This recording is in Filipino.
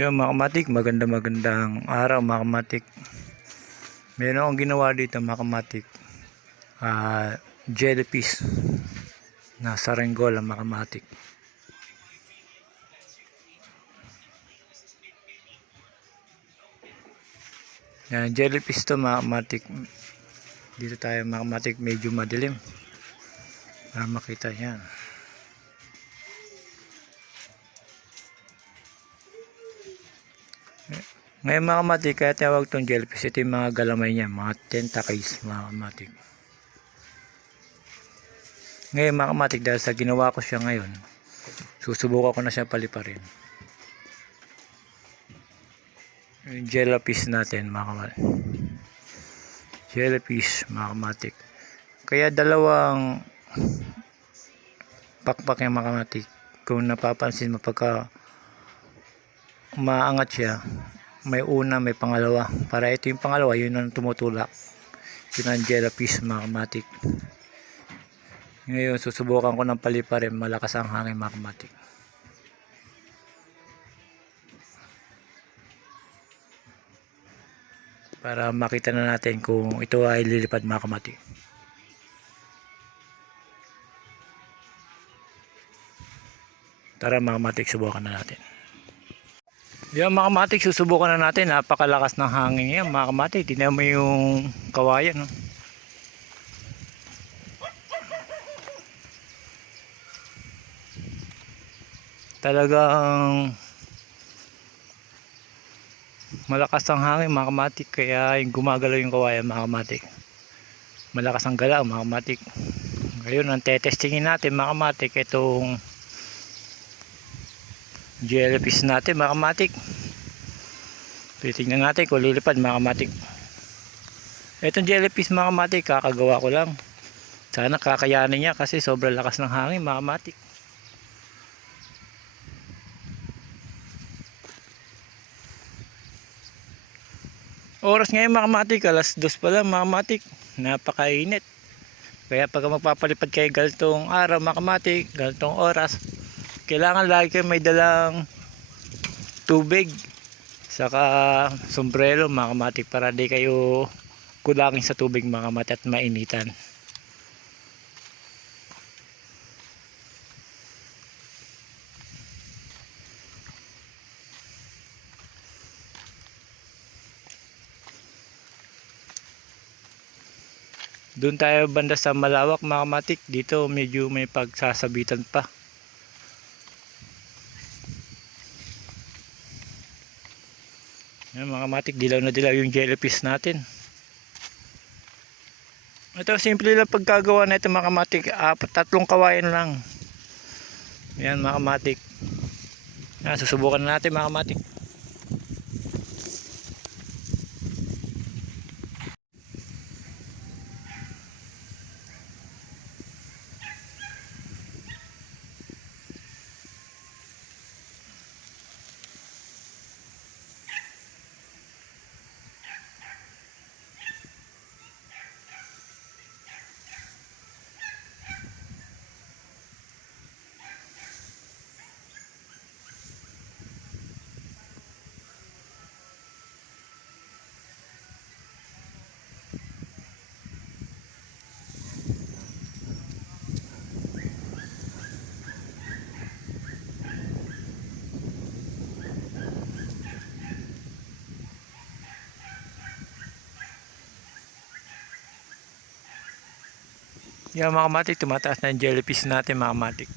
Yung mga kamatik, magandang araw mga kamatik. Meron akong ginawa dito mga kamatik. Jellyfish na saranggola mga kamatik. Yan, jellyfish to mga kamatik. Dito tayo mga kamatik, medyo madilim para makita yan. Ngayon mga kamatik, kaya tawag itong jellyfish, ito yung mga galamay niya, mga tentacles mga kamatik. Ngayon mga kamatik, dahil sa ginawa ko siya ngayon, susubukan ko na siya paliparin. Yung jellyfish natin mga kamatik. Jellyfish mga kamatik. Kaya dalawang pakpak yung mga kamatik. Kung napapansin mo pagka umaangat siya, may una, may pangalawa. Para ito yung pangalawa, yun ang tumutulak. Yun ang jellyfish mga kamatik. Ngayon susubukan ko ng paliparin, malakas ang hangin mga kamatik. Para makita na natin kung ito ay lilipad mga kamatik. Tara mga kamatik, subukan na natin. Yan mga kamatik, susubukan na natin. Napakalakas ng hangin yan mga kamatik. Tingnan mo yung kawayan, no? Talagang malakas ang hangin mga kamatik, kaya yung gumagalaw yung kawayan mga kamatik. Malakas ang galaw mga kamatik. Ngayon ang tetestingin natin mga kamatik, itong jellyfish natin mga kamatik. Titingnan natin kung lilipad mga kamatik. Itong jellyfish mga kamatik, kakagawa ko lang. Sana kakayanin niya kasi sobrang lakas ng hangin mga kamatik. Oras ngayon mga kamatik, alas 2 pa lang mga kamatik. Napakainit. Kaya pag magpapalipad kayo galtong araw mga kamatik, galtong oras, kailangan lagi kayo may dalang tubig saka sombrero mga kamatik, para di kayo kulangin sa tubig mga kamatik at mainitan. Doon tayo banda sa malawak mga kamatik, dito medyo may pagsasabitan pa. Yan mga kamatik, dilaw na dilaw yung jellyfish natin. Ito simple lang pagkagawa na ito mga kamatik, tatlong kawayan lang. Yan mga kamatik. Yan, susubukan na natin mga kamatik. Yan mga kamatik, tumataas na yung jellyfish natin mga kamatik.